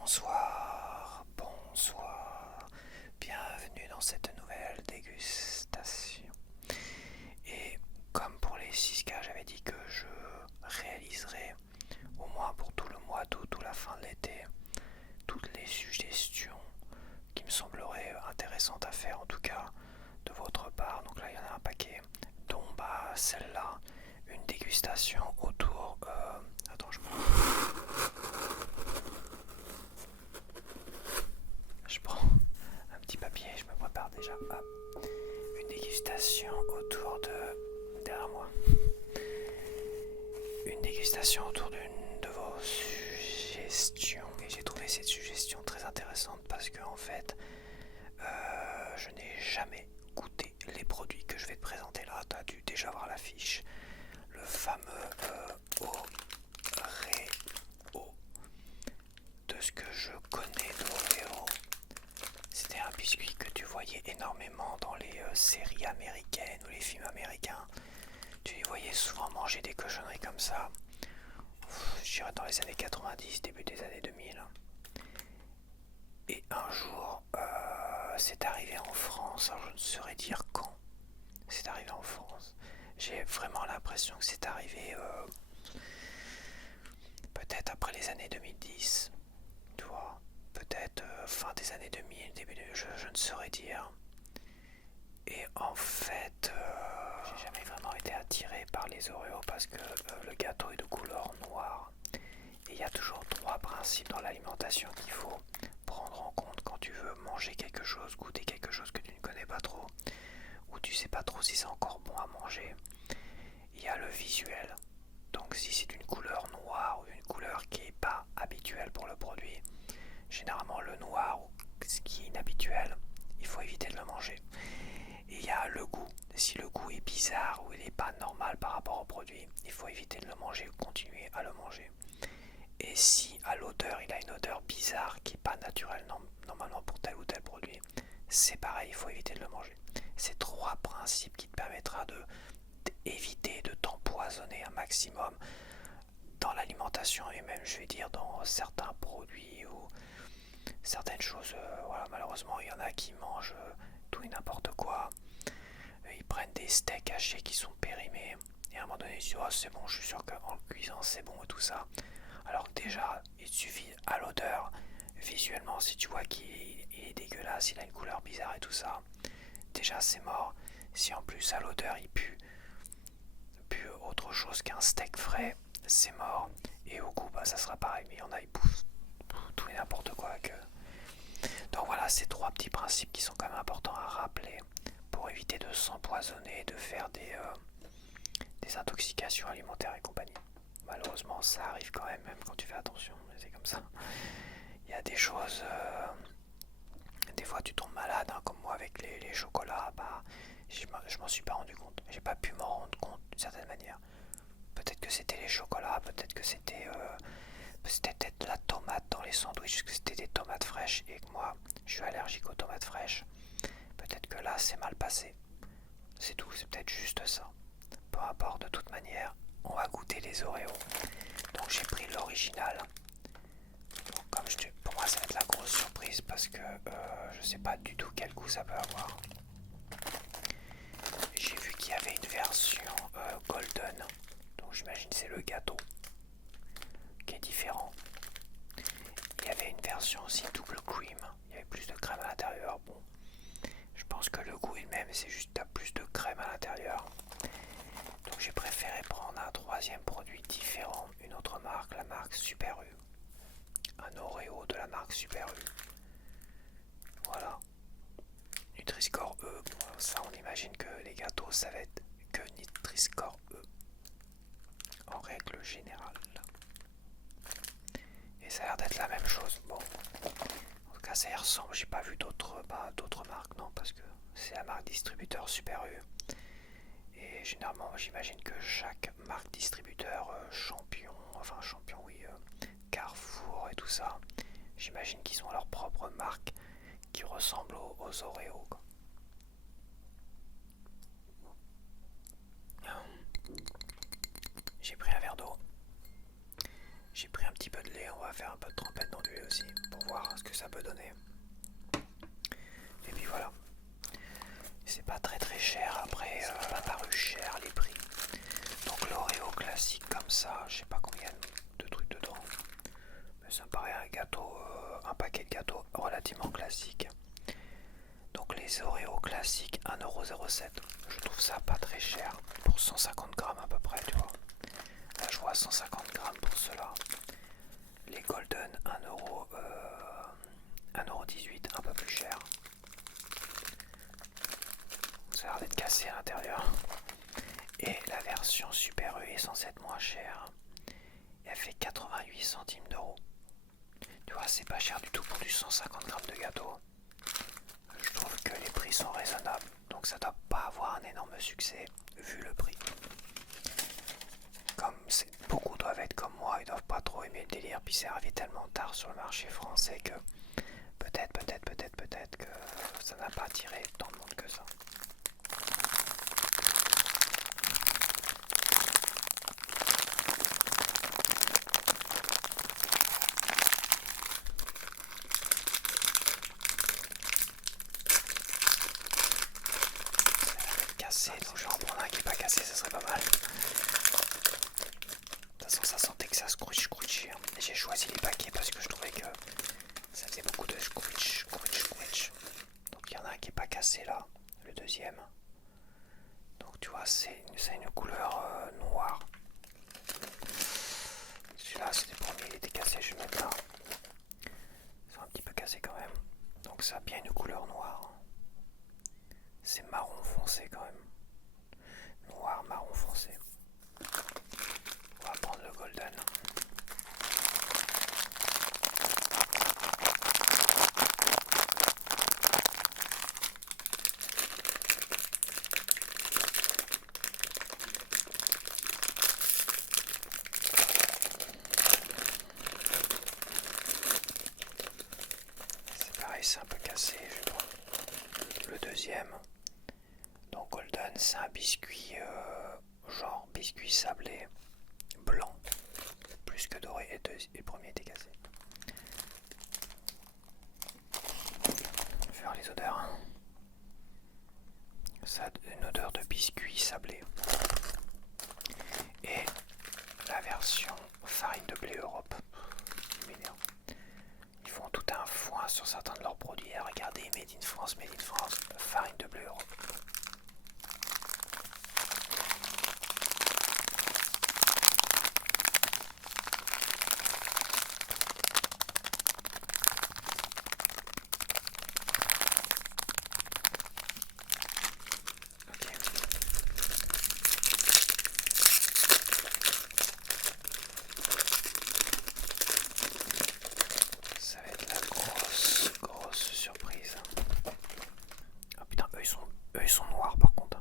Bonsoir, bonsoir, bienvenue dans cette nouvelle dégustation. Et comme pour les 6K, j'avais dit que je réaliserai au moins pour tout le mois d'août ou la fin de l'été toutes les suggestions qui me sembleraient intéressantes à faire, en tout cas de votre part. Donc là il y en a un paquet, dont celle-là, une dégustation autour... Attends, je prends un petit papier, je me prépare déjà. Hop. Une dégustation autour de... derrière moi. Une dégustation autour d'une de vos suggestions. Et j'ai trouvé cette suggestion très intéressante parce que en fait, je n'ai jamais goûté les produits que je vais te présenter là. Tu as dû déjà voir l'affiche. Le fameux Oreo. De ce que je connais d'Oreo, c'était un biscuit que tu voyais énormément dans les séries américaines ou les films américains. Tu les voyais souvent manger des cochonneries comme ça. Je dirais dans les années 90, début des années 2000. Et un jour, c'est arrivé en France. Alors je ne saurais dire quand c'est arrivé en France. J'ai vraiment l'impression que c'est arrivé peut-être après les années 2010. Tu vois, peut-être fin des années 2000, début de... je ne saurais dire. Et en fait, j'ai jamais vraiment été attiré par les Oreos parce que le gâteau est de couleur noire. Et il y a toujours 3 principes dans l'alimentation qu'il faut prendre en compte quand tu veux manger quelque chose, goûter quelque chose que tu ne connais pas trop, ou tu sais pas trop si c'est encore bon à manger. Il y a le visuel. Donc si c'est une couleur noire ou une couleur qui n'est pas habituelle pour le produit, généralement le noir ou ce qui est inhabituel, il faut éviter de le manger. Et il y a le goût. Si le goût est bizarre ou il n'est pas normal par rapport au produit, il faut éviter de le manger ou continuer à le manger. Et si à l'odeur, il a une odeur bizarre qui n'est pas naturelle normalement pour tel ou tel produit, c'est pareil, il faut éviter de le manger. C'est 3 principes qui te permettra d'éviter de t'empoisonner un maximum dans l'alimentation et même, je vais dire, dans certains produits ou certaines choses. Voilà, malheureusement, il y en a qui mangent tout et n'importe quoi. Ils prennent des steaks hachés qui sont périmés et à un moment donné, ils disent oh, c'est bon, je suis sûr qu'en le cuisant c'est bon et tout ça. Alors que déjà, il suffit à l'odeur, visuellement, si tu vois qu'il est dégueulasse, il a une couleur bizarre et tout ça, déjà c'est mort. Si en plus à l'odeur il pue autre chose qu'un steak frais, c'est mort. Et au goût, ça sera pareil, mais il y en a, ils bouffent tout et n'importe quoi. Donc voilà, ces 3 petits principes qui sont quand même importants à rappeler pour éviter de s'empoisonner, de faire des intoxications alimentaires et compagnie. Malheureusement, ça arrive quand même quand tu fais attention, c'est comme ça. Il y a des choses, des fois tu tombes malade, comme moi avec les chocolats, je m'en suis pas rendu compte. J'ai pas pu m'en rendre compte d'une certaine manière. Peut-être que c'était les chocolats, peut-être que c'était peut-être la tomate dans les sandwichs, que c'était des tomates fraîches et que moi je suis allergique aux tomates fraîches. Peut-être que là c'est mal passé. C'est tout, c'est peut-être juste ça. Peu importe, de toute manière, on va goûter les Oreos. Donc j'ai pris l'original. Comme pour moi ça va être la grosse surprise parce que je sais pas du tout quel goût ça peut avoir. J'ai vu qu'il y avait une version golden. Donc j'imagine c'est le gâteau qui est différent. Il y avait une version aussi double cream. Il y avait plus de crème à l'intérieur. Bon, je pense que le goût est le même, c'est juste que tu as plus de crème à l'intérieur. Donc j'ai préféré prendre un 3e produit différent, une autre marque, la marque Super U. Un Oreo de la marque Super U. Voilà. Nutri-Score E. Bon, ça on imagine que les gâteaux ça va être que Nutri-Score E. En règle générale. Et ça a l'air d'être la même chose. Bon. En tout cas ça y ressemble. J'ai pas vu d'autres marques, non, parce que c'est la marque distributeur Super U. Et généralement, j'imagine que chaque marque distributeur, Champion, oui, Carrefour et tout ça, j'imagine qu'ils ont leur propre marque qui ressemble aux Oreos, quoi. J'ai pris un verre d'eau. J'ai pris un petit peu de lait, on va faire un peu de trempette dans du lait aussi pour que ça peut donner. Et puis voilà. C'est pas très très cher, après ça m'a paru cher les prix. Donc l'Oreo classique comme ça, je sais pas combien de trucs dedans. Mais ça me paraît un gâteau, un paquet de gâteaux relativement classique. Donc les Oreo classiques 1,07€. Je trouve ça pas très cher pour 150 grammes à peu près, tu vois. Là je vois 150 grammes pour cela. Les Golden 1,18€, un peu plus cher. Ça a l'air d'être cassé à l'intérieur. Et la version Super U est censée être moins chère. Et elle fait 88 centimes d'euros. Tu vois, c'est pas cher du tout pour du 150 grammes de gâteau. Je trouve que les prix sont raisonnables. Donc ça doit pas avoir un énorme succès vu le prix. Comme beaucoup doivent être comme moi, ils doivent pas trop aimer le délire. Puis c'est arrivé tellement tard sur le marché français que peut-être que ça n'a pas attiré tant de monde que ça. Cassé, donc je vais en prendre un qui n'est pas cassé, ça serait pas mal. De toute façon, ça sentait que ça scrunch. J'ai choisi les paquets parce que je trouvais que ça faisait beaucoup de scrunch. Donc il y en a un qui n'est pas cassé là, le deuxième. Donc tu vois, c'est une couleur noire. Celui-là, c'était le premier, il était cassé, je vais mettre là. Ils sont un petit peu cassés quand même. Donc ça a bien une couleur noire. C'est marron foncé quand même. Noir, marron foncé. On va prendre le golden. C'est pareil, c'est un peu cassé. Je vais prendre le deuxième. Donc golden, c'est un biscuit genre biscuit sablé blanc, plus que doré, et le premier était cassé. Je vais faire les odeurs. Ça a une odeur de biscuit sablé. Et la version farine de blé Europe. Ils font tout un foin sur certains de leurs produits. Regardez, Made in France, farine de blé Europe. Ça va être la grosse surprise. Ah putain, eux ils sont noirs par contre.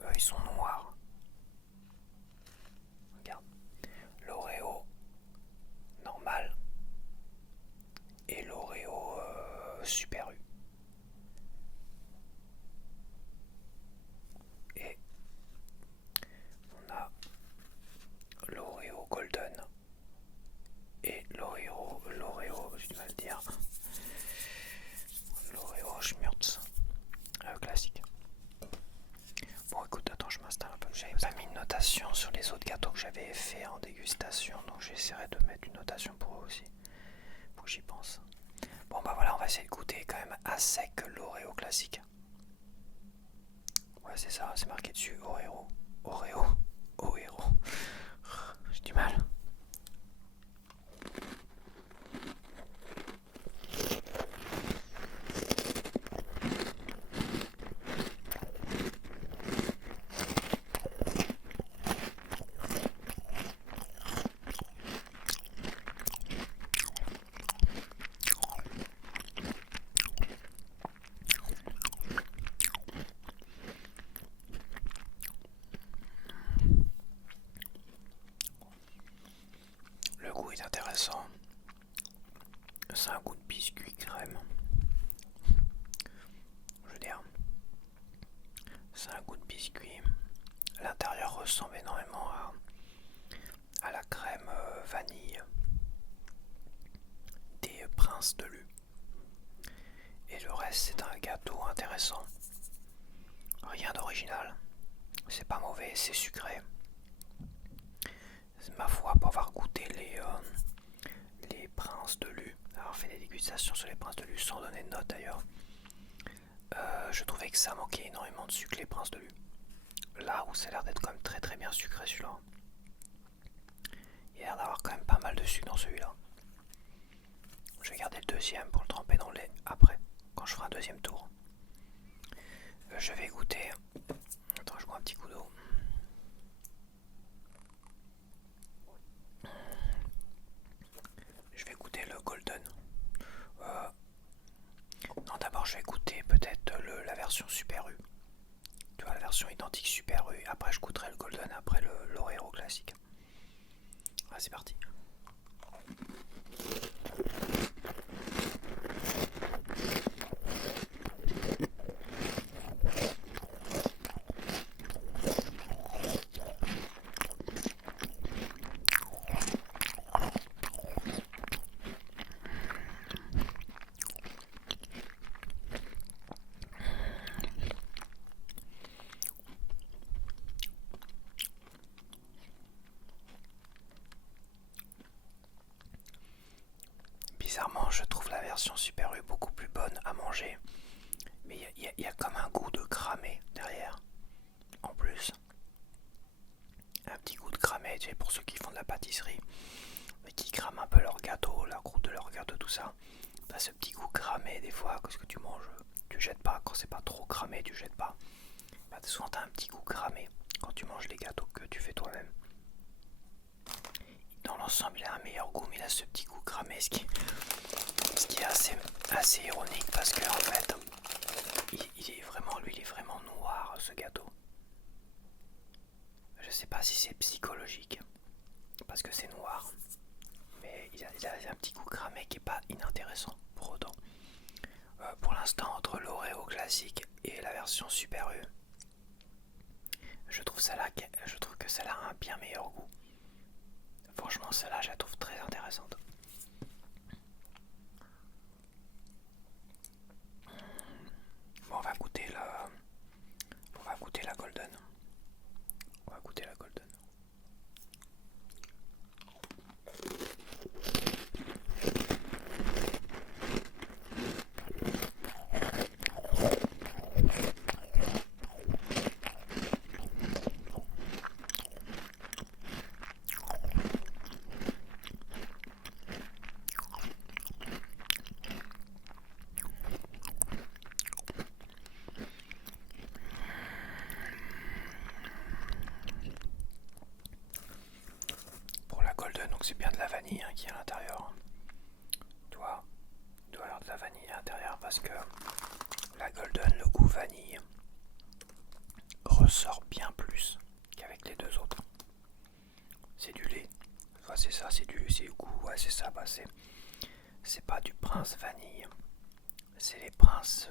Eux ils sont noirs. Regarde. L'Oreo normal et l'Oreo Super U. Et on a l'Oreo Golden et l'Oreo, j'ai du mal à le dire, l'Oreo Schmurtz, classique. Bon écoute, attends, je m'installe un peu. J'avais pas mis une notation sur les autres gâteaux que j'avais fait en dégustation, donc j'essaierai de mettre une notation pour eux aussi. Faut que j'y pense. Bon bah voilà, on va essayer de goûter quand même à sec l'Oreo classique. Ouais c'est ça, c'est marqué dessus, Oreo. J'ai du mal. Le goût est intéressant. C'est un goût de biscuit crème. Je veux dire, c'est un goût de biscuit. L'intérieur ressemble énormément à la crème vanille des princes de Lu. Et le reste, c'est un gâteau intéressant. Rien d'original. C'est pas mauvais, c'est sucré. Ma foi, pour avoir goûté les princes de Lu, avoir fait des dégustations sur les princes de Lu sans donner de note d'ailleurs, je trouvais que ça manquait énormément de sucre, les princes de Lu. Là où ça a l'air d'être quand même très très bien sucré celui-là. Il a l'air d'avoir quand même pas mal de sucre dans celui-là. Je vais garder le deuxième pour le tremper dans le lait après, quand je ferai un deuxième tour. Je vais goûter. Attends, je bois un petit coup d'eau. Je vais goûter le golden. Non, d'abord je vais goûter peut-être la version Super U. Tu vois, la version identique Super U. Après je goûterai le golden, après l'Oreo classique. Ah, c'est parti. Bizarrement, je trouve la version Super U beaucoup plus bonne à manger. Mais il y a comme un goût de cramé derrière. En plus, un petit goût de cramé, tu sais, pour ceux qui font de la pâtisserie, mais qui crament un peu leur gâteau, la croûte de leur gâteau, tout ça. T'as ce petit goût cramé des fois, que ce que tu manges, tu jettes pas. Quand c'est pas trop cramé, tu jettes pas. Bah, souvent t'as un petit goût cramé quand tu manges les gâteaux que tu fais toi-même. Dans l'ensemble, il a un meilleur goût, mais il a ce petit goût cramé, ce qui est assez ironique parce que en fait, il est vraiment noir ce gâteau. Je sais pas si c'est psychologique parce que c'est noir, mais il a un petit goût cramé qui est pas inintéressant pour autant. Pour l'instant, entre l'Oreo classique et la version Super U, je trouve que celle-là a un bien meilleur goût. Franchement, celle-là, je la trouve très intéressante. Bon, on va goûter la golden. On va goûter la golden. Donc c'est bien de la vanille qui est à l'intérieur. Tu vois, il doit y avoir de la vanille à l'intérieur parce que la golden, le goût vanille ressort bien plus qu'avec les deux autres. C'est du lait. Enfin, c'est ça, c'est du goût, ouais c'est ça, bah c'est pas du prince vanille. C'est les princes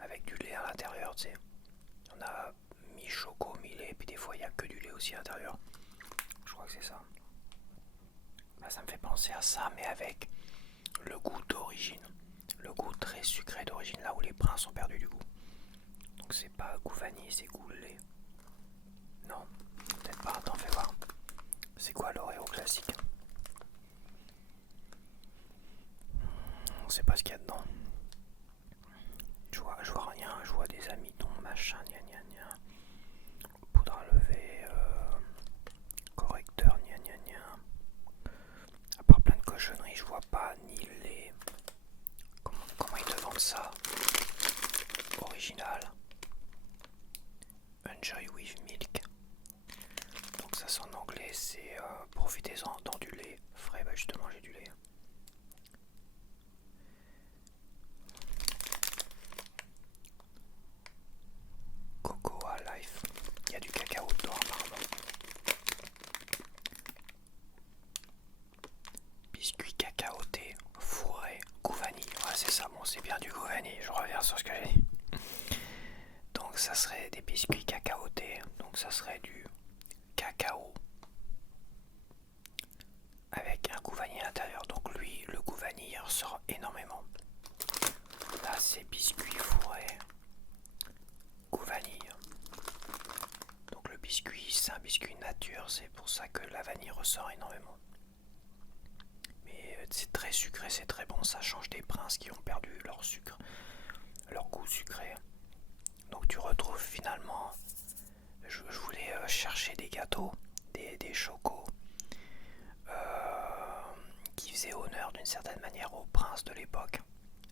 avec du lait à l'intérieur, tu sais. On a mi-choco, mi-lait, puis des fois il n'y a que du lait aussi à l'intérieur. Je crois que c'est ça. Bah, ça me fait penser à ça, mais avec le goût d'origine. Le goût très sucré d'origine, là où les princes ont perdu du goût. Donc c'est pas goût vanille, c'est goût lait. Non, peut-être pas, attends, fais voir. C'est quoi l'Oreo classique? On sait pas ce qu'il y a dedans. Je vois rien, je vois des amidons, machin, gna gna gna. Poudre à lever, correcteur, gna gna gna. À part plein de cochonneries, je vois pas ni les... Comment ils te vendent ça? Original. Enjoy with milk. Donc ça c'est en anglais, c'est profitez-en dans du lait frais. Bah justement j'ai du lait. Cocoa Life. Il y a du cacao dedans apparemment. Biscuit cacaoté, fourré, goût vanille. Ouais c'est ça, bon c'est bien du goût vanille, je reviens sur ce que j'ai dit. Donc ça serait des biscuits cacaotés, donc ça serait du cacao avec un goût vanille à l'intérieur. Donc lui, le goût vanille ressort sucre, c'est pour ça que la vanille ressort énormément. Mais c'est très sucré, c'est très bon, ça change des princes qui ont perdu leur sucre, leur goût sucré. Donc tu retrouves finalement, je voulais chercher des gâteaux, des chocos, qui faisaient honneur d'une certaine manière aux princes de l'époque,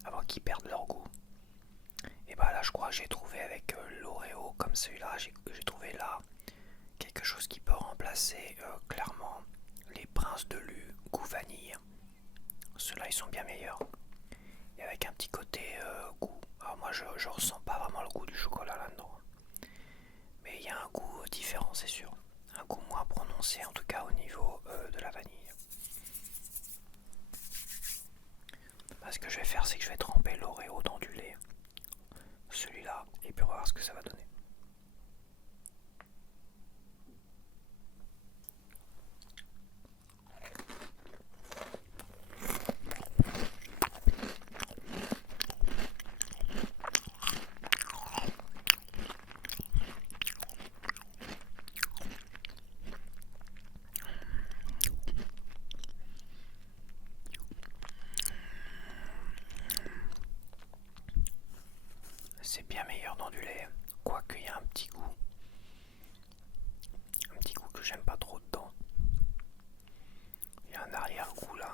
avant qu'ils perdent leur goût. Et bah là je crois que j'ai trouvé avec l'Oreo comme celui-là, j'ai trouvé là quelque chose qui peut remplacer clairement les princes de Lu goût vanille. Ceux-là ils sont bien meilleurs. Et avec un petit côté goût. Alors moi je ressens pas vraiment le goût du chocolat là-dedans. Mais il y a un goût différent c'est sûr. Un goût moins prononcé en tout cas au niveau de la vanille. Bah, ce que je vais faire c'est que je vais tremper l'Oreo dans du lait. Celui-là. Et puis on va voir ce que ça va donner. C'est bien meilleur dans du lait, quoique il y a un petit goût que j'aime pas trop dedans. Il y a un arrière-goût là,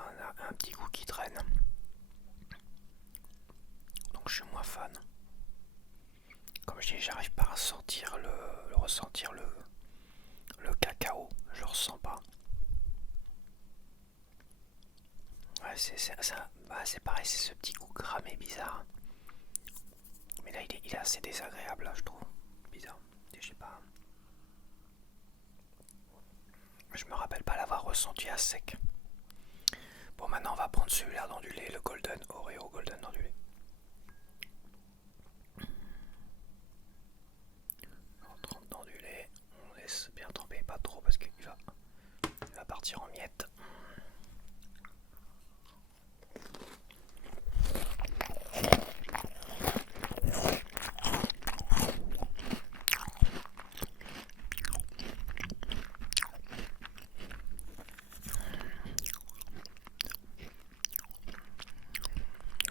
un petit goût qui traîne. Donc je suis moins fan. Comme je dis, j'arrive pas à ressentir le cacao, je le ressens pas. Ouais, c'est pareil, c'est ce petit goût cramé bizarre. Mais là il est assez désagréable là, je trouve. Bizarre. Je sais pas. Je me rappelle pas l'avoir ressenti à sec. Bon, maintenant on va prendre celui-là dans du lait, le Golden Oreo Golden dans du lait. On trempe dans du lait, on laisse bien tremper, pas trop parce qu'il va partir en miettes.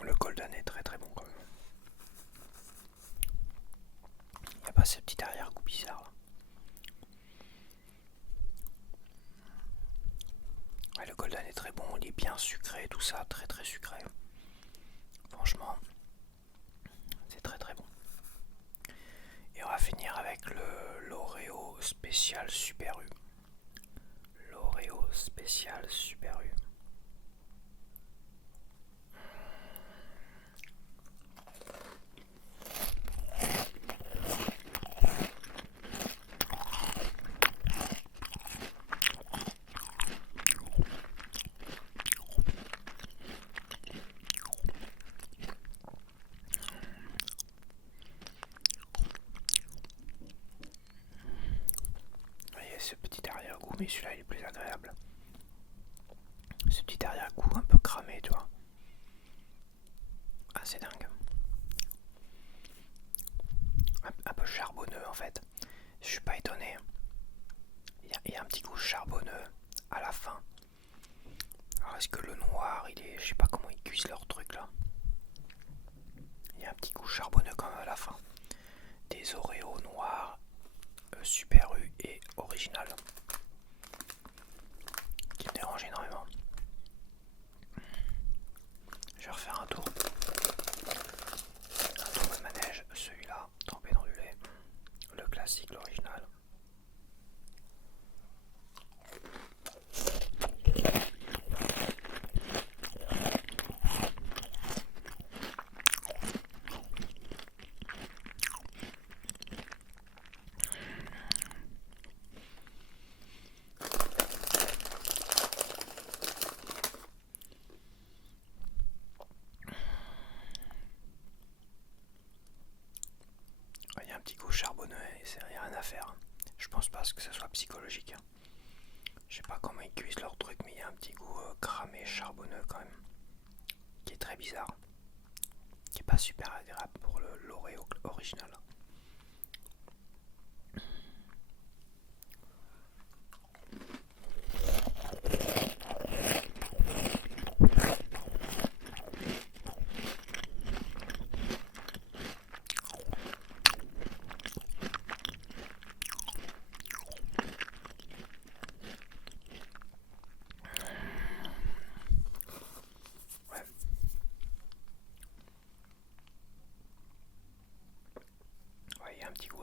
Le Golden est très très bon quand même. Il n'y a pas ce petit arrière-goût bizarre là. Ouais, le Golden est très bon, il est bien sucré, tout ça, très très sucré. Franchement, c'est très très bon. Et on va finir avec l'Oreo spécial Super U. L'Oreo spécial Super U. Il y a ce petit arrière-goût, mais celui-là il est plus agréable. Ce petit arrière-goût un peu cramé, tu vois. Ah, c'est dingue. Un peu charbonneux en fait. Je suis pas étonné. Il y a un petit goût charbonneux à la fin. Alors est-ce que le noir, je sais pas comment ils cuisent leur truc là. Il y a un petit goût charbonneux quand même à la fin. Des Oreos noirs, Super U et original. Qui me dérange énormément. Je vais refaire un tour. Un tour de manège, celui-là, trempé dans du lait. Le classique, l'original. Il y a un petit goût charbonneux et c'est rien à faire. Je pense pas que ce soit psychologique. Je sais pas comment ils cuisent leur truc, mais il y a un petit goût cramé, charbonneux quand même. Qui est très bizarre. Qui est pas super agréable pour l'Oreo original.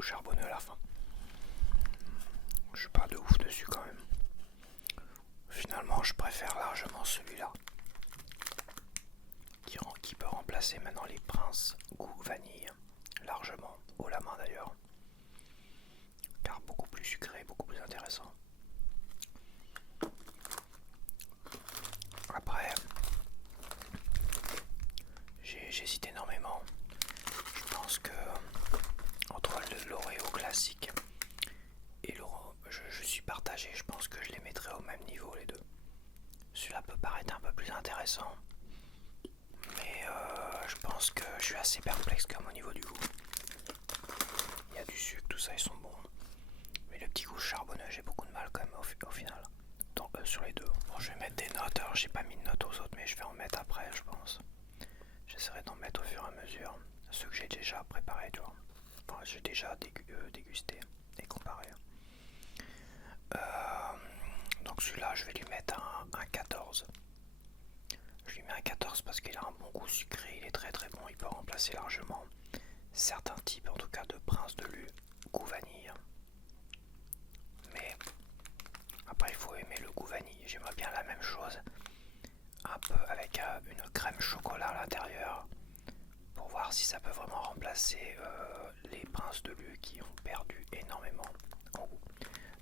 charbonneux à la fin. Je suis pas de ouf dessus quand même. Finalement, je préfère largement celui-là, qui peut remplacer maintenant les Princes goût vanille, largement, haut la main d'ailleurs, car beaucoup plus sucré, beaucoup plus intéressant. Après, j'hésite énormément. Je pense que entre l'Oreo classique et l'Oreo, je suis partagé. Je pense que je les mettrai au même niveau les deux. Celui-là peut paraître un peu plus intéressant, mais je pense que je suis assez perplexe comme au niveau du goût. Il y a du sucre, tout ça, ils sont bons. Mais le petit goût charbonneux, j'ai beaucoup de mal quand même au final. Donc, sur les deux. Bon, je vais mettre des notes. Alors, j'ai pas mis de notes aux autres, mais je vais en mettre après, je pense. J'essaierai d'en mettre au fur et à mesure. Ceux que j'ai déjà préparés, tu vois. Enfin, j'ai déjà dégusté et comparé. Donc celui-là, je vais lui mettre un 14. Je lui mets un 14 parce qu'il a un bon goût sucré, il est très très bon, il peut remplacer largement certains types, en tout cas de Prince de Lu, goût vanille. Mais après, il faut aimer le goût vanille. J'aimerais bien la même chose, un peu avec une crème chocolat à l'intérieur, pour voir si ça peut vraiment remplacer les Princes de Lu qui ont perdu énormément en goût.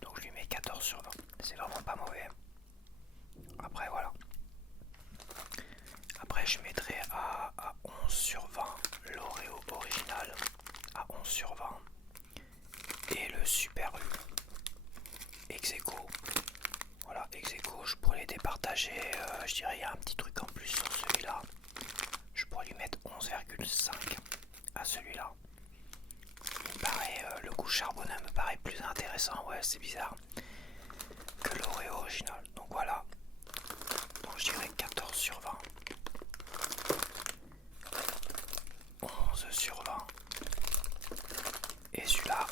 Donc je lui mets 14 sur 20, c'est vraiment pas mauvais. Après voilà. Après je mettrai à 11 sur 20 l'Oreo original, à 11 sur 20, et le Super U ex aequo. Voilà, ex aequo, je pourrais les départager, je dirais il y a un petit truc en plus sur celui-là. Je pourrais lui mettre 11,5 à celui-là. Il me paraît, le goût charbonneux me paraît plus intéressant, ouais c'est bizarre, que l'Oreo original. Donc voilà, donc je dirais 14 sur 20, 11 sur 20, et celui-là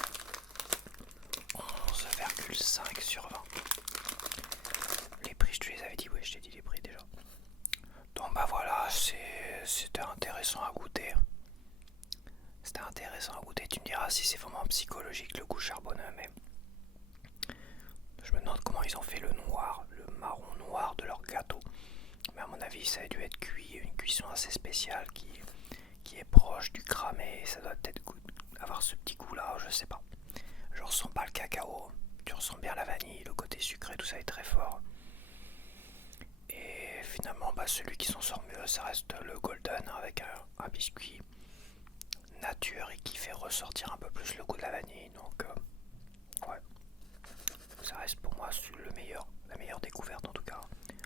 11,5 sur 20. Les prix, je te les avais dit, oui je t'ai dit les prix déjà. Donc bah voilà, c'était intéressant à goûter. C'était intéressant à goûter, tu me diras si c'est vraiment psychologique le goût charbonneux, mais je me demande comment ils ont fait le noir, le marron noir de leur gâteau. Mais à mon avis ça a dû être cuit, une cuisson assez spéciale qui est proche du cramé, ça doit peut-être avoir ce petit goût là, je sais pas. Je ressens pas le cacao, tu ressens bien la vanille, le côté sucré, tout ça est très fort. Et finalement bah, celui qui s'en sort mieux ça reste le golden avec un biscuit nature et qui fait ressortir un peu plus le goût de la vanille, donc ouais, ça reste pour moi la meilleure découverte en tout cas,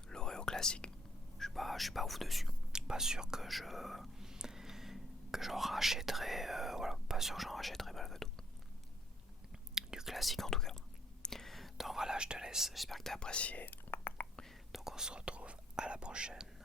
l'Oreo classique. Je suis pas ouf dessus, pas sûr que j'en rachèterai, voilà, pas sûr que j'en rachèterai malgré tout. Du classique en tout cas. Donc voilà, je te laisse, j'espère que tu as apprécié. Donc on se retrouve à la prochaine.